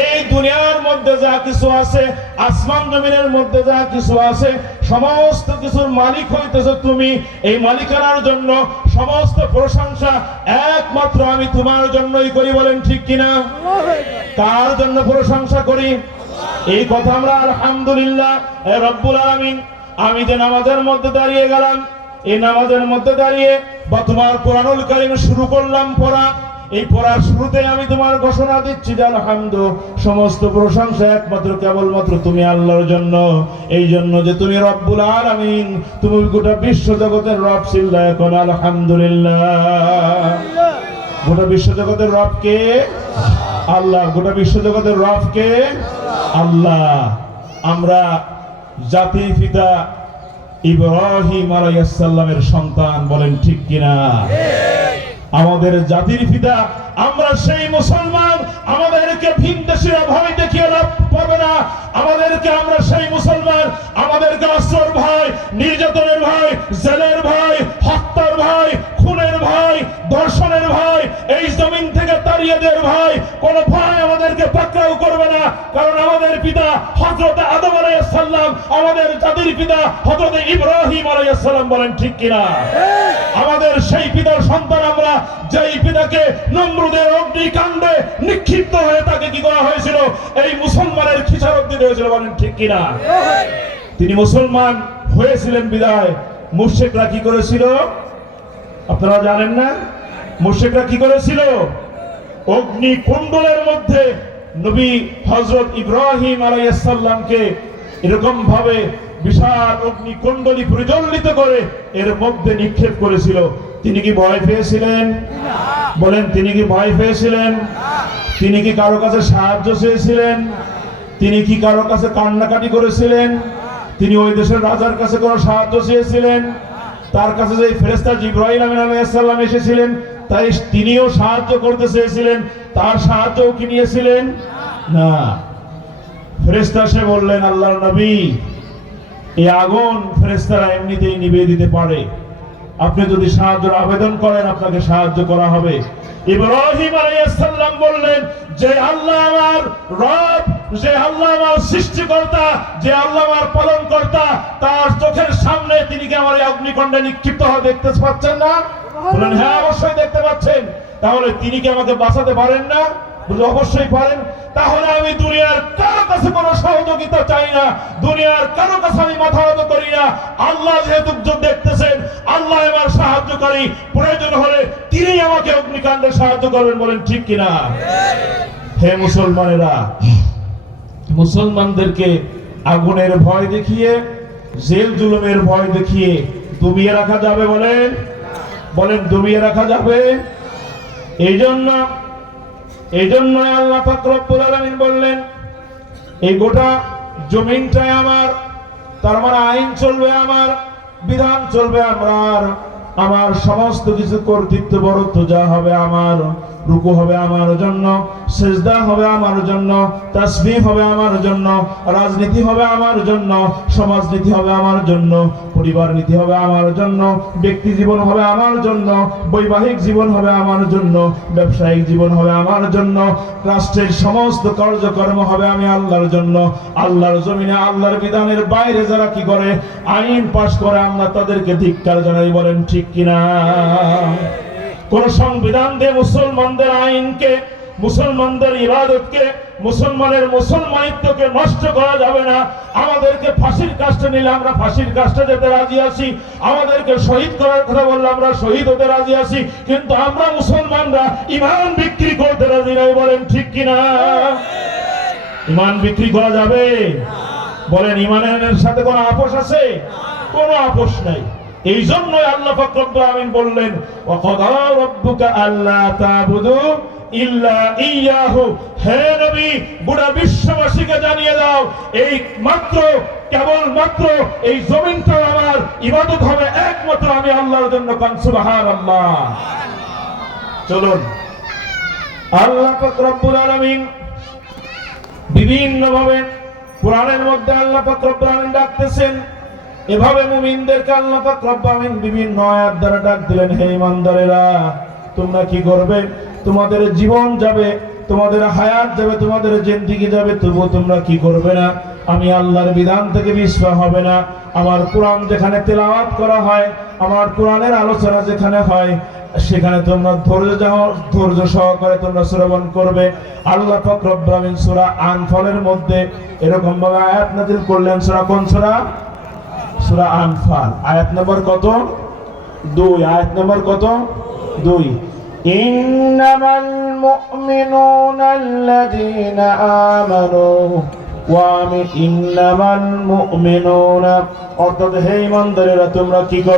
এই দুনিয়ার মধ্যে যা কিছু আছে, আসমান জমিনের মধ্যে যা কিছু আছে, সমস্ত কিছুর মালিক হইতেছে তুমি। এই মালিকানার জন্য সমস্ত প্রশংসা একমাত্র আমি তোমার জন্যই করি, বলেন ঠিক কিনা? কার জন্য প্রশংসা করি? এই কথা আমরা আলহামদুলিল্লাহ রব্বুল আলামিন, আমি যে নামাজের মধ্যে দাঁড়িয়ে গেলাম, এই নামাজের মধ্যে দাঁড়িয়ে বা তোমার কোরআনুল কারিম শুরু করলাম পড়া এই পড়ার শুরুতে আমি তোমার ঘোষণা দিচ্ছি যে আলহামদু, সমস্ত প্রশংসা একমাত্র, কেবলমাত্র তুমি আল্লাহর জন্য। এই জন্য যে তুমি রব্বুল আলামিন, তুমি গোটা বিশ্ব জগতের রব সিল্লা এখন, আলহামদুলিল্লাহ। গোটা বিশ্ব জগতের রব কে? আল্লাহ। গোটা বিশ্ব জগতের রব কে? আল্লাহ। আমরা জাতি পিতা ইব্রাহিম আলাইসাল্লামের সন্তান বলেন ঠিক কিনা? আমাদের জাতির পিতা আমরা সেই মুসলমান আমাদেরকে ভিন দেশের ভয় দেখিয়ে লাভ পাবে না। আমাদেরকে আমরা সেই মুসলমান আমাদেরকে অস্ত্রর ভয় নির্যাতনের ভয় জেলের ভয় হত্যার ভয় খুনের ভয় ধর্ষণের ভয় এই জমিন থেকে তাড়িয়ে দেওয়ার ভয় কোন ভয় আমাদেরকে পাকড়াও করবে না। কারণ আমাদের পিতা হযরত আদম আলাইহিস সালাম আমাদের জাতির পিতা হযরত ইব্রাহিম আলাইসাল্লাম বলেন ঠিক কিনা? আমাদের সেই পিতার সন্তান আমরা যেই পিতাকে নমরুদের অগ্নিকাণ্ডে নিক্ষিপ্ত হয়ে তাকে কি করা হয়েছিল? এই মুসলমানের খিসারত দিতে হয়েছিল বলেন ঠিক কিনা? তিনি মুসলমান হয়েছিলেন বিদায়। মুর্শেকরা কি করেছিল? আপনারা জানেন না? মুর্শেকরা কি করেছিল? অগ্নি কুণ্ডলের মধ্যে নবী হজরত ইব্রাহিম আলাইসাল্লামকে এরকম ভাবে বিশাল অগ্নি কুণ্ডলী প্রজ্বলিত করে এর মধ্যে নিক্ষেপ করেছিল। তিনি কি ভয় পেয়েছিলেন? বলেন, তিনি কি ভয় পেয়েছিলেন? তিনি কি কারও কাছে সাহায্য চেয়েছিলেন? তিনি কি কারও কাছে কান্নাকাটি করেছিলেন? তিনি ওই দেশের রাজার কাছে কোনো সাহায্য চেয়েছিলেন? তার কাছে যে ফেরেস্তা জিব্রাহিম আলাইসাল্লাম এসেছিলেন, তাই তিনিও সাহায্য করতে চেয়েছিলেন। তার সাহায্যও কি নিয়েছিলেন? না। ফেরেস্তা সে বললেন, আল্লাহর নবী এই আগুন ফেরেস্তারা এমনিতেই নিভিয়ে দিতে পারে। আপনি যদি সাহায্যের আবেদন করেন, আপনাকে সাহায্য করা হবে। ইব্রাহিম আলাইহিসসালাম বললেন, যে আল্লাহ আমার রব, যে আল্লাহ আমার সৃষ্টিকর্তা, যে আল্লাহ আমার পালনকর্তা, তার চোখের সামনে তিনি কি আমার অগ্নিকণ্ডে নিক্ষিপ্ত হয়ে দেখতে পাচ্ছেন না? বলেন হ্যাঁ অবশ্যই দেখতে পাচ্ছেন। তাহলে তিনি কি আমাকে বাঁচাতে পারেন না? বলে, অবশ্যই পারেন। তাহলে আমি দুনিয়ার কারও কাছে কোনো সহযোগিতা চাই না। দুনিয়ার কারও কাছে আমি মাথা নত করি না। আল্লাহ যেহেতু দেখতেছেন আল্লাহ আমার সাহায্যকারী। প্রয়োজন হলে তিনি আমাকে অগ্নিকাণ্ডে সাহায্য করবেন বলেন ঠিক কিনা? হে মুসলমানেরা মুসলমানদেরকে আগুনের ভয় দেখিয়ে জেল জুলুমের ভয় দেখিয়ে দমিয়ে রাখা যাবে বলেন? বলেন দমিয়ে রাখা যাবে? এই জন্য এই জন্য আল্লাহ পাক রব্বুল বললেন, এই গোটা জমিনটাই আমার, তার মানে আইন চলবে আমার, বিধান চলবে আমার আমার সমস্ত কিছু কর্তৃত্ব বরত্ব যা হবে আমার। রুকু হবে আমার জন্য, সেজদা হবে আমার জন্য, তাসবিহ হবে আমার জন্য, রাজনীতি হবে আমার জন্য, সমাজনীতি হবে আমার জন্য, পরিবার নীতি হবে আমার জন্য, ব্যক্তি জীবন হবে আমার জন্য, বৈবাহিক জীবন হবে আমার জন্য, ব্যবসায়িক জীবন হবে আমার জন্য, রাষ্ট্রের সমস্ত কার্যকর্ম হবে আমি আল্লাহর জন্য, আল্লাহর জমিনে আল্লাহর বিধানের বাইরে যারা কি করে, আইন পাশ করে আমরা তাদেরকে ধিক্কার জানাই বলেন, ঠিক কিনা? কোন সংবিধান দিয়ে মুসলমানদের আইনকে, মুসলমানদের ইবাদতকে, মুসলমানের মুসলমানিত্বকে নষ্ট করা যাবে না। আমাদেরকে ফাঁসির কাজটা নিলে আমরা ফাঁসির কাজটা যেতে রাজি আছি। আমাদেরকে শহীদ করার কথা বললে আমরা শহীদ হতে রাজি আছি। কিন্তু আমরা মুসলমানরা ইমান বিক্রি করতে রাজি নাই বলেন ঠিক কিনা? ইমান বিক্রি করা যাবে? বলেন, ইমানের সাথে কোনো আপোষ আছে? কোনো আপোষ নাই। এই জন্যই আল্লাহ পাক রব্বুল আমিন বললেন, ওয়াকাদা হে বিশ্ববাসীকে জানিয়ে দাও আমার একমাত্র আমি আল্লাহর জন্য চলুন। আল্লাহ বিভিন্ন ভাবে কোরআনের মধ্যে আল্লাহ ডাকতেছেন এভাবে মুমিনদেরকে আল্লাহ পাক বিভিন্ন আয়াত দ্বারা ডাক দিলেন, হে ইমানদারেরা, তোমরা কি করবে? তোমাদের জীবন যাবে, তোমাদের হায়াত যাবে, তোমাদের জিন্দিগি যাবে, তবুও তোমরা কি করবে না? আমি আল্লাহর বিধান থেকে বিশ্বাস হবে না। আমার কোরআন যেখানে তেলাওয়াত করা হয়, আমার কোরআনের আলোচনা যেখানে হয়, সেখানে তোমরা ধৈর্য যাও, ধৈর্য সহকারে তোমরা শ্রবণ করবে। আল্লাহ ফকরব্রামিন সুরা আনফলের মধ্যে এরকম ভাবে আয়াত নাজিল করলেন। সুরা কোন সুরা? সুরা আনফাল আয়াত নম্বর কত দুই আয়াত নম্বর কত দুই إنما المؤمنون الذين آمنوا وعمل إنما المؤمنون অর্থাৎ হে ইমানদারেরা তোমরা কি করো